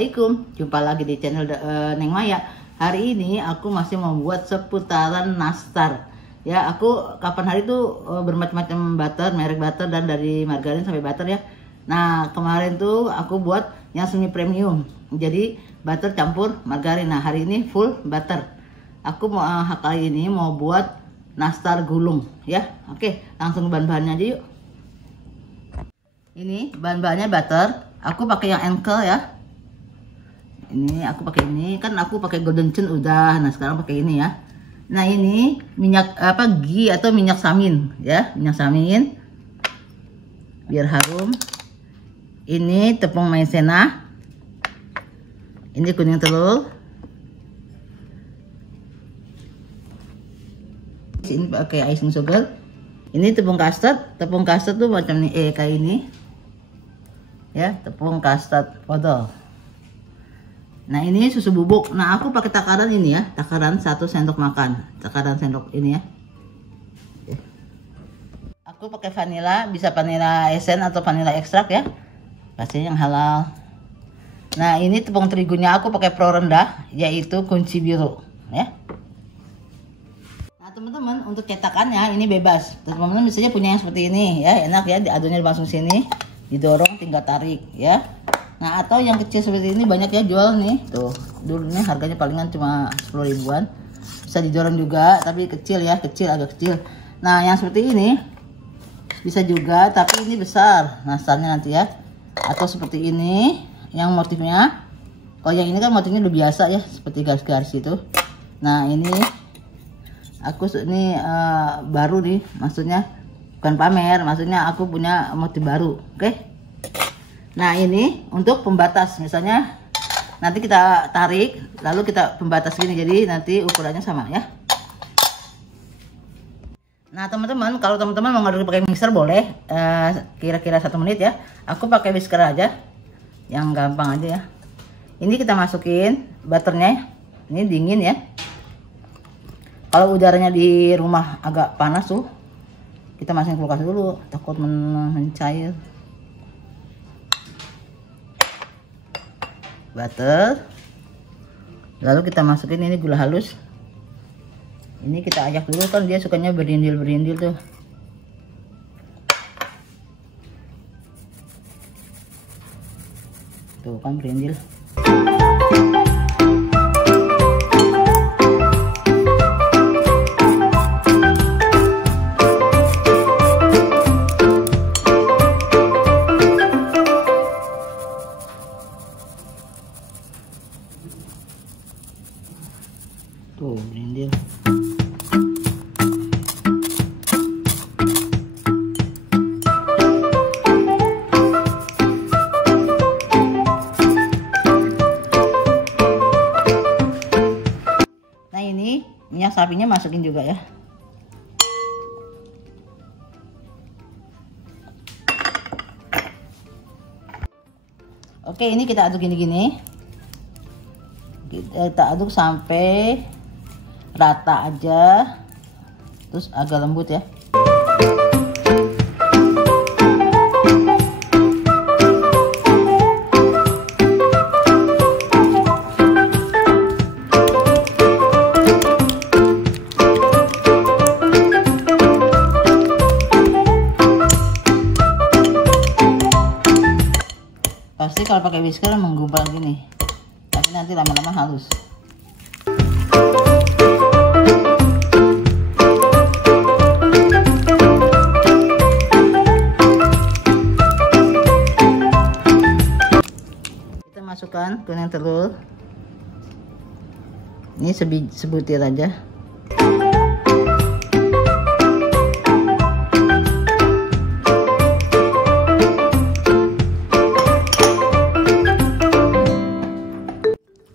Assalamualaikum, jumpa lagi di channel Neng Maya. Hari ini aku masih membuat seputaran nastar. Ya, aku kapan hari itu bermacam-macam butter, merek butter dan dari margarin sampai butter ya. Nah, kemarin tuh aku buat yang semi premium. Jadi butter campur margarin. Nah, hari ini full butter. Aku mau kali ini mau buat nastar gulung ya. Oke, langsung bahan-bahannya aja yuk. Ini bahan-bahannya butter. Aku pakai yang Enkel ya. Ini aku pakai ini, kan aku pakai Golden Churn udah. Nah, sekarang pakai ini ya. Nah, ini minyak ghee atau minyak samin ya, minyak samin. Biar harum. Ini tepung maizena. Ini kuning telur. Ini pakai icing sugar. Ini tepung custard. Tepung custard tuh macam nih kayak ini. Ya, tepung custard powder. Nah, ini susu bubuk. Nah, aku pakai takaran ini ya, takaran 1 sendok makan, takaran sendok ini ya. Oke. Aku pakai vanilla, bisa vanilla essence atau vanilla ekstrak ya, pasti yang halal. Nah, ini tepung terigunya aku pakai pro rendah, yaitu kunci biru ya. Nah, teman-teman, untuk cetakannya ini bebas. Teman-teman misalnya punya yang seperti ini ya, enak ya, diadunya langsung sini. Didorong tinggal tarik ya. Nah, atau yang kecil seperti ini banyak ya jual nih. Tuh, dulu nih harganya palingan cuma 10 ribuan. Bisa didorong juga, tapi kecil ya, agak kecil. Nah, yang seperti ini bisa juga, tapi ini besar nastarnya nanti ya. Atau seperti ini yang motifnya. Kalau yang ini kan motifnya udah biasa ya, seperti garis-garis itu. Nah, ini aku ini baru nih, maksudnya bukan pamer, maksudnya aku punya motif baru. Oke. Nah, ini untuk pembatas, misalnya nanti kita tarik lalu kita pembatas gini, jadi nanti ukurannya sama ya. Nah, teman-teman, kalau teman-teman mau ngaduk pakai mixer boleh, kira-kira 1 menit ya. Aku pakai whisker aja yang gampang aja ya. Ini kita masukin butternya, ini dingin ya. Kalau udaranya di rumah agak panas tuh, kita masukin kulkas dulu, takut mencair. Butter. Lalu kita masukin ini gula halus. Ini kita ajak dulu, kan dia sukanya berindil-berindil tuh. Tuh kan berindil. Tuh berindil. Nah, ini minyak sapinya masukin juga ya. Oke, ini kita aduk gini-gini. Kita aduk sampai rata aja, terus agak lembut ya. Pasti kalau pakai whisker menggumpal gini, tapi nanti lama-lama halus. Masukkan kuning telur, ini sebutir aja.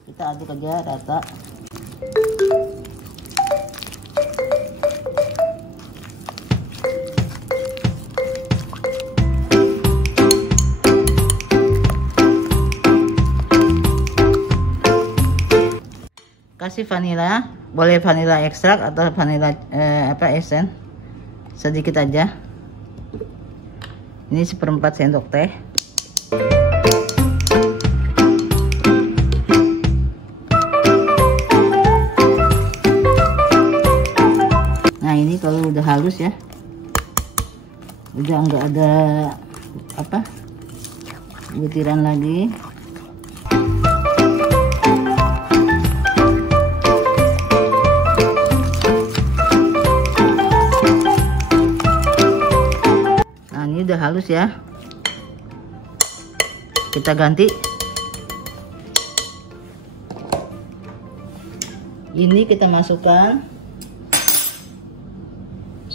Kita aduk aja rata. Kasih vanilla, boleh vanilla ekstrak atau vanilla essence sedikit aja. Ini 1/4 sendok teh. udah halus ya, udah nggak ada apa butiran lagi. Nah ini udah halus ya, kita ganti. Ini kita masukkan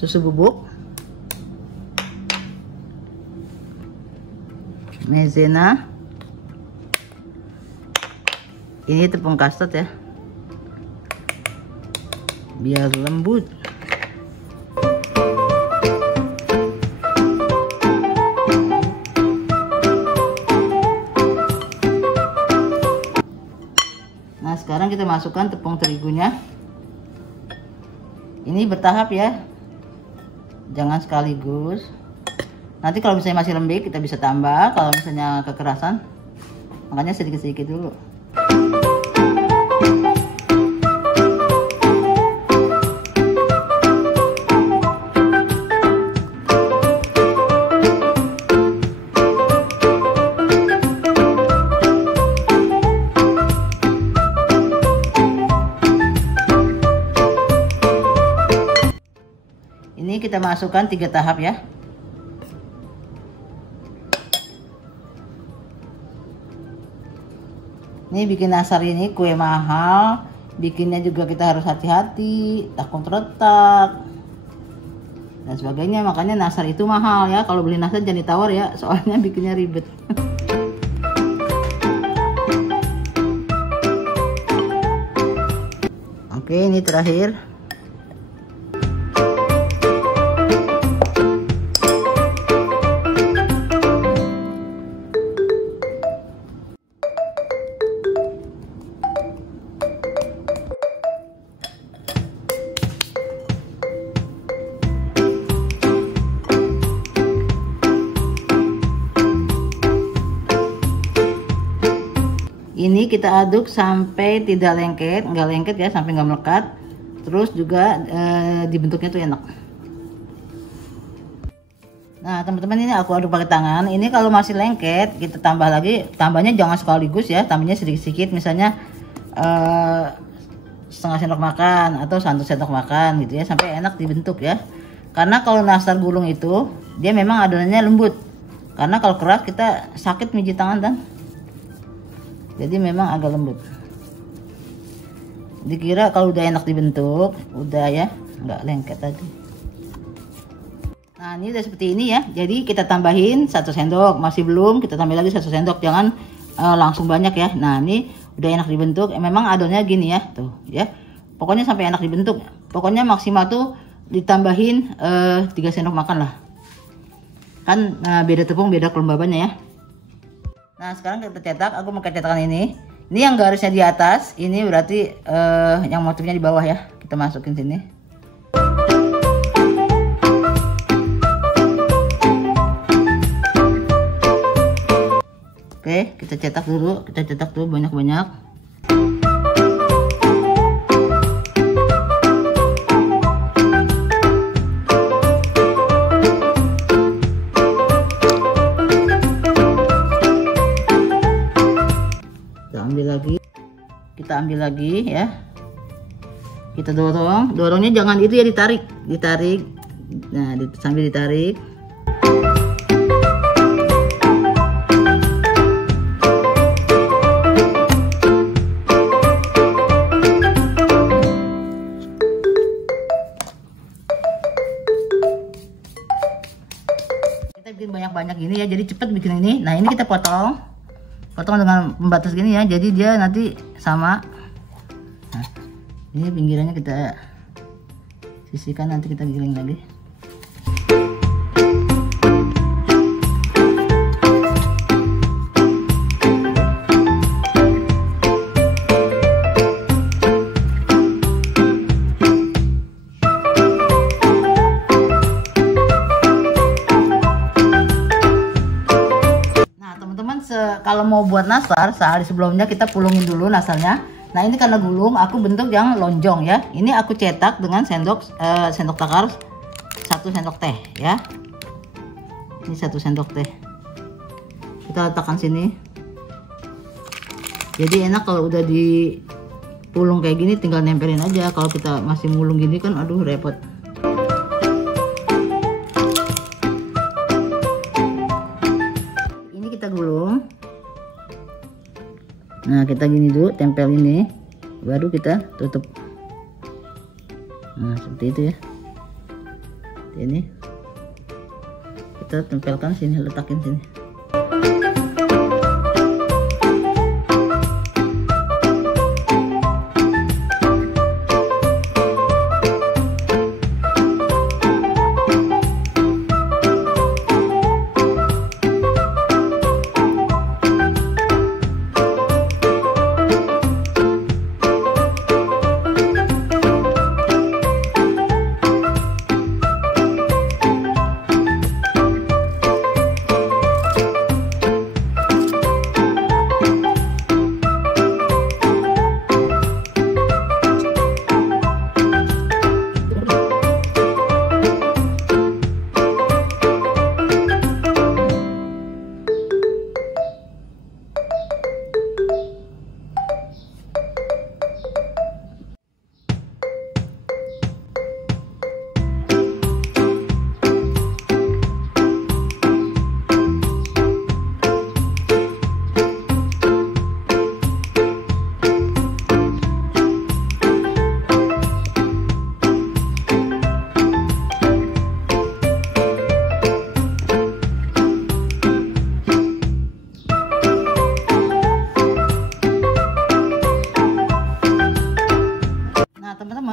susu bubuk, maizena, ini tepung custard ya, biar lembut. Nah sekarang kita masukkan tepung terigunya. Ini bertahap ya, jangan sekaligus. Nanti kalau misalnya masih lembek kita bisa tambah, kalau misalnya kekerasan makanya sedikit-sedikit dulu. Ini kita masukkan 3 tahap ya. Ini bikin nasar ini kue mahal, bikinnya juga kita harus hati-hati, takut retak dan sebagainya. Makanya nasar itu mahal ya. Kalau beli nasar jangan ditawar ya, soalnya bikinnya ribet. Oke, ini terakhir. Ini kita aduk sampai tidak lengket, nggak lengket ya, sampai nggak melekat. Terus juga dibentuknya tuh enak. Nah teman-teman, ini aku aduk pakai tangan. Ini kalau masih lengket kita tambah lagi, tambahnya jangan sekaligus ya, tambahnya sedikit-sedikit. Misalnya setengah sendok makan atau 1 sendok makan gitu ya, sampai enak dibentuk ya. Karena kalau nastar gulung itu dia memang adonannya lembut. Karena kalau keras kita sakit mijit tangan dan jadi memang agak lembut. Dikira kalau udah enak dibentuk, udah ya, nggak lengket tadi. Nah ini udah seperti ini ya. Jadi kita tambahin 1 sendok, masih belum, kita tambah lagi 1 sendok. Jangan langsung banyak ya. Nah ini udah enak dibentuk. Memang adonnya gini ya, tuh ya. Pokoknya sampai enak dibentuk. Pokoknya maksimal tuh ditambahin 3 sendok makan lah. Kan beda tepung, beda kelembabannya ya. Nah sekarang kita cetak, aku pakai cetakan ini. Ini yang garisnya di atas, ini berarti yang motifnya di bawah ya. Kita masukin sini. Oke, kita cetak dulu, banyak-banyak. Kita ambil lagi ya, kita dorongnya jangan itu ya, ditarik. Nah sambil ditarik. Kita bikin banyak-banyak gini ya, jadi cepet bikin ini. Nah ini kita potong dengan pembatas gini ya, jadi dia nanti sama. Nah, ini pinggirannya kita sisihkan, nanti kita giling lagi. Kalau mau buat nastar, sehari sebelumnya kita pulungin dulu nastarnya. Nah ini karena gulung, aku bentuk yang lonjong ya. Ini aku cetak dengan sendok takar 1 sendok teh ya. Ini 1 sendok teh. Kita letakkan sini. Jadi enak kalau udah dipulung kayak gini, tinggal nempelin aja. Kalau kita masih mulung gini kan aduh repot. Ini kita gulung. Nah, kita gini dulu, tempel ini, baru kita tutup. Nah, seperti itu ya. Ini kita tempelkan sini, letakin sini.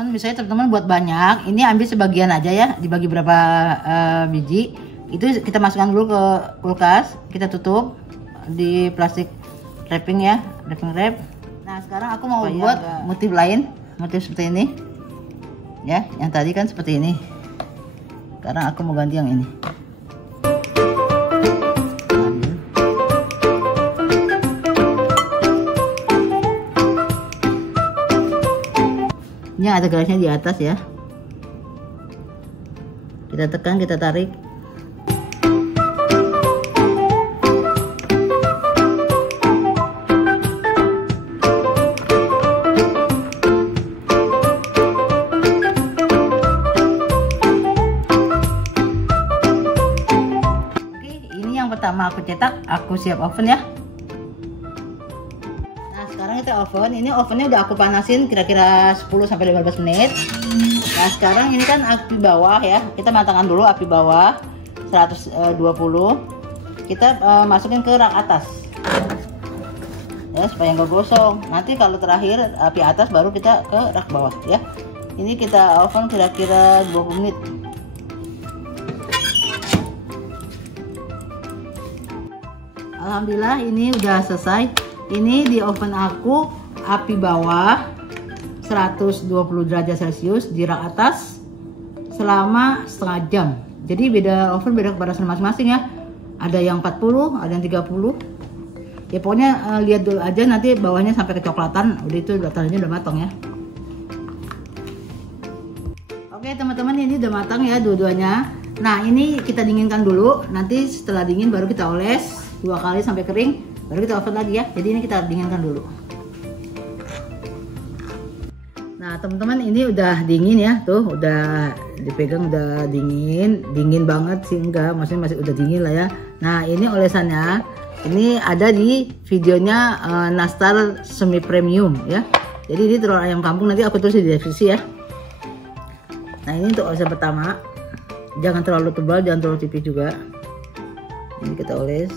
Misalnya teman-teman buat banyak, ini ambil sebagian aja ya, dibagi berapa biji. Itu kita masukkan dulu ke kulkas, kita tutup di plastik wrapping ya, wrapping wrap. Nah sekarang aku mau buat motif lain, motif seperti ini ya. Yang tadi kan seperti ini, sekarang aku mau ganti yang ini. Ini ada garisnya di atas ya. Kita tekan, kita tarik. Oke, ini yang pertama aku cetak, aku siap oven ya. Sekarang kita oven, ini ovennya udah aku panasin kira-kira 10-15 menit. Nah sekarang ini kan api bawah ya, kita matangkan dulu api bawah 120. Kita masukin ke rak atas ya, supaya nggak gosong. Nanti kalau terakhir api atas baru kita ke rak bawah ya. Ini kita oven kira-kira 20 menit. Alhamdulillah ini udah selesai. Ini di oven aku api bawah 120 derajat Celcius, di rak atas selama setengah jam. Jadi beda oven, beda kepanasan masing-masing ya. Ada yang 40, ada yang 30. Ya pokoknya lihat dulu aja, nanti bawahnya sampai kecoklatan. Udah itu tandanya udah matang ya. Oke teman-teman, ini udah matang ya dua-duanya. Nah ini kita dinginkan dulu. Nanti setelah dingin baru kita oles 2 kali sampai kering. Baru kita oven lagi ya. Jadi ini kita dinginkan dulu. Nah teman-teman, ini udah dingin ya. Tuh udah dipegang, udah dingin. Dingin banget sih enggak, maksudnya masih udah dingin lah ya. Nah ini olesannya, ini ada di videonya nastar semi premium ya. Jadi ini telur ayam kampung, nanti aku tulis di deskripsi ya. Nah ini untuk olesan pertama. Jangan terlalu tebal, jangan terlalu tipis juga. Ini kita oles.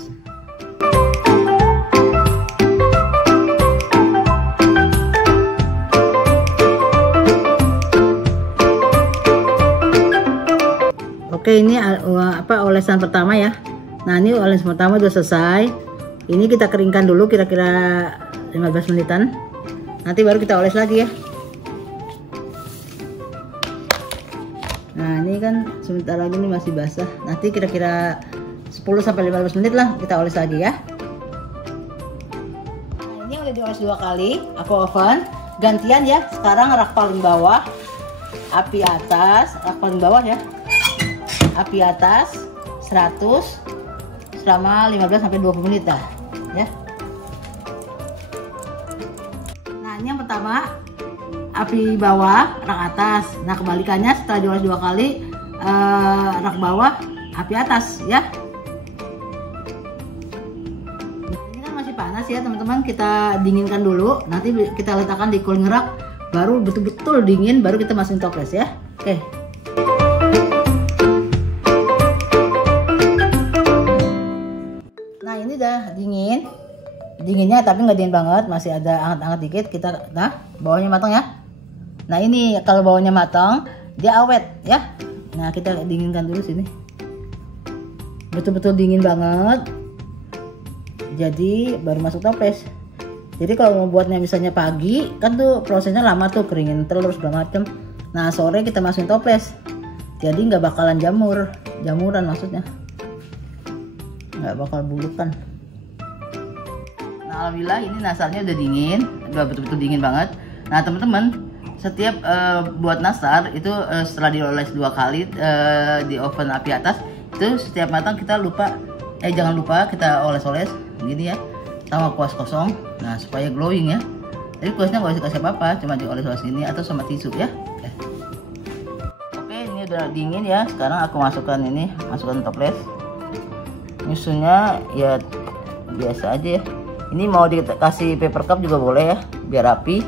Oke, ini olesan pertama ya. Nah ini olesan pertama udah selesai. Ini kita keringkan dulu kira-kira 15 menitan. Nanti baru kita oles lagi ya. Nah ini kan sebentar lagi ini masih basah. Nanti kira-kira 10-15 menit lah kita oles lagi ya. Nah ini udah dioles 2 kali. Aku oven. Gantian ya. Sekarang rak paling bawah, api atas, rak paling bawah ya. api atas 100 selama 15-20 menit dah ya. Nah, ini yang pertama api bawah, rak atas. Nah, kebalikannya setelah dioles 2 kali, rak bawah, api atas ya. Ini kan masih panas ya teman-teman, kita dinginkan dulu. Nanti kita letakkan di cooling rack, baru betul-betul dingin, baru kita masukin toples ya. Oke. Nah, ini udah dingin. Dinginnya tapi nggak dingin banget, masih ada hangat-hangat dikit. Nah, bawahnya matang ya. Nah, ini kalau bawahnya matang, dia awet ya. Nah, kita dinginkan dulu sini. Betul-betul dingin banget. Jadi baru masuk toples. Jadi kalau mau buatnya misalnya pagi, kan tuh prosesnya lama tuh, keringin telur segala macem. Nah, sore kita masukin toples. Jadi nggak bakalan jamuran maksudnya. Nggak bakal bulukan. Nah, alhamdulillah ini nasarnya udah dingin, udah betul-betul dingin banget. Nah, teman-teman, setiap buat nasar itu setelah dioles 2 kali di oven api atas, itu setiap matang kita jangan lupa kita oles-oles gini ya, sama kuas kosong. Nah, supaya glowing ya. Jadi kuasnya nggak usah kasih apa-apa, cuma dioles-oles gini atau sama tisu ya. Oke, ini udah dingin ya. Sekarang aku masukkan toples. Nyusunnya ya biasa aja ya. Ini mau dikasih paper cup juga boleh ya, biar rapi.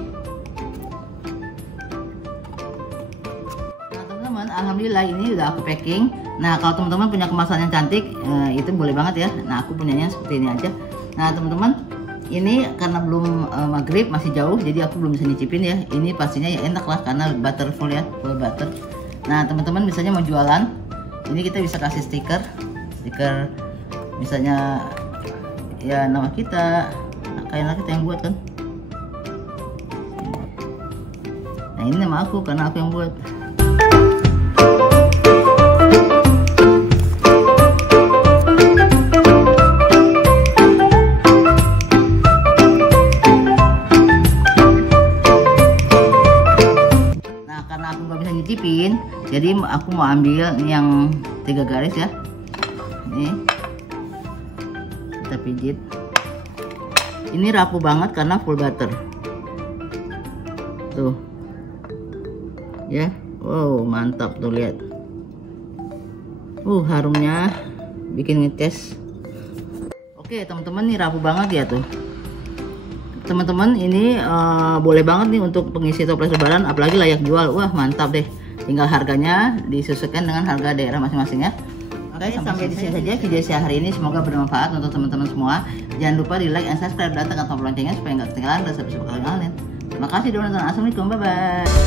Nah, teman-teman, alhamdulillah ini udah aku packing. Nah, kalau teman-teman punya kemasan yang cantik, itu boleh banget ya. Nah, aku punyanya seperti ini aja. Nah, teman-teman, ini karena belum maghrib, masih jauh, jadi aku belum bisa nyicipin ya. Ini pastinya ya enak lah karena butter full ya, full butter. Nah, teman-teman misalnya mau jualan, ini kita bisa kasih stiker misalnya ya nama kita, kayak kita yang buat kan. Nah, ini nama aku karena aku yang buat. Nah, karena aku nggak bisa nyicipin, jadi aku mau ambil yang 3 garis ya. Ini kita pijit. Ini rapuh banget karena full butter. Tuh. Ya. Wow, mantap tuh, lihat. Harumnya bikin ngetes. Oke, teman-teman, ini rapuh banget ya tuh. Teman-teman, ini boleh banget nih untuk pengisi toples lebaran, apalagi layak jual. Wah, mantap deh. Tinggal harganya disesuaikan dengan harga daerah masing-masing ya. Oke, sampai di sini saja video saya hari ini. Semoga bermanfaat untuk teman-teman semua. Jangan lupa di like and subscribe dan tekan tombol loncengnya supaya nggak ketinggalan resep-resep kalian. Terima kasih sudah menonton. Assalamualaikum, bye bye.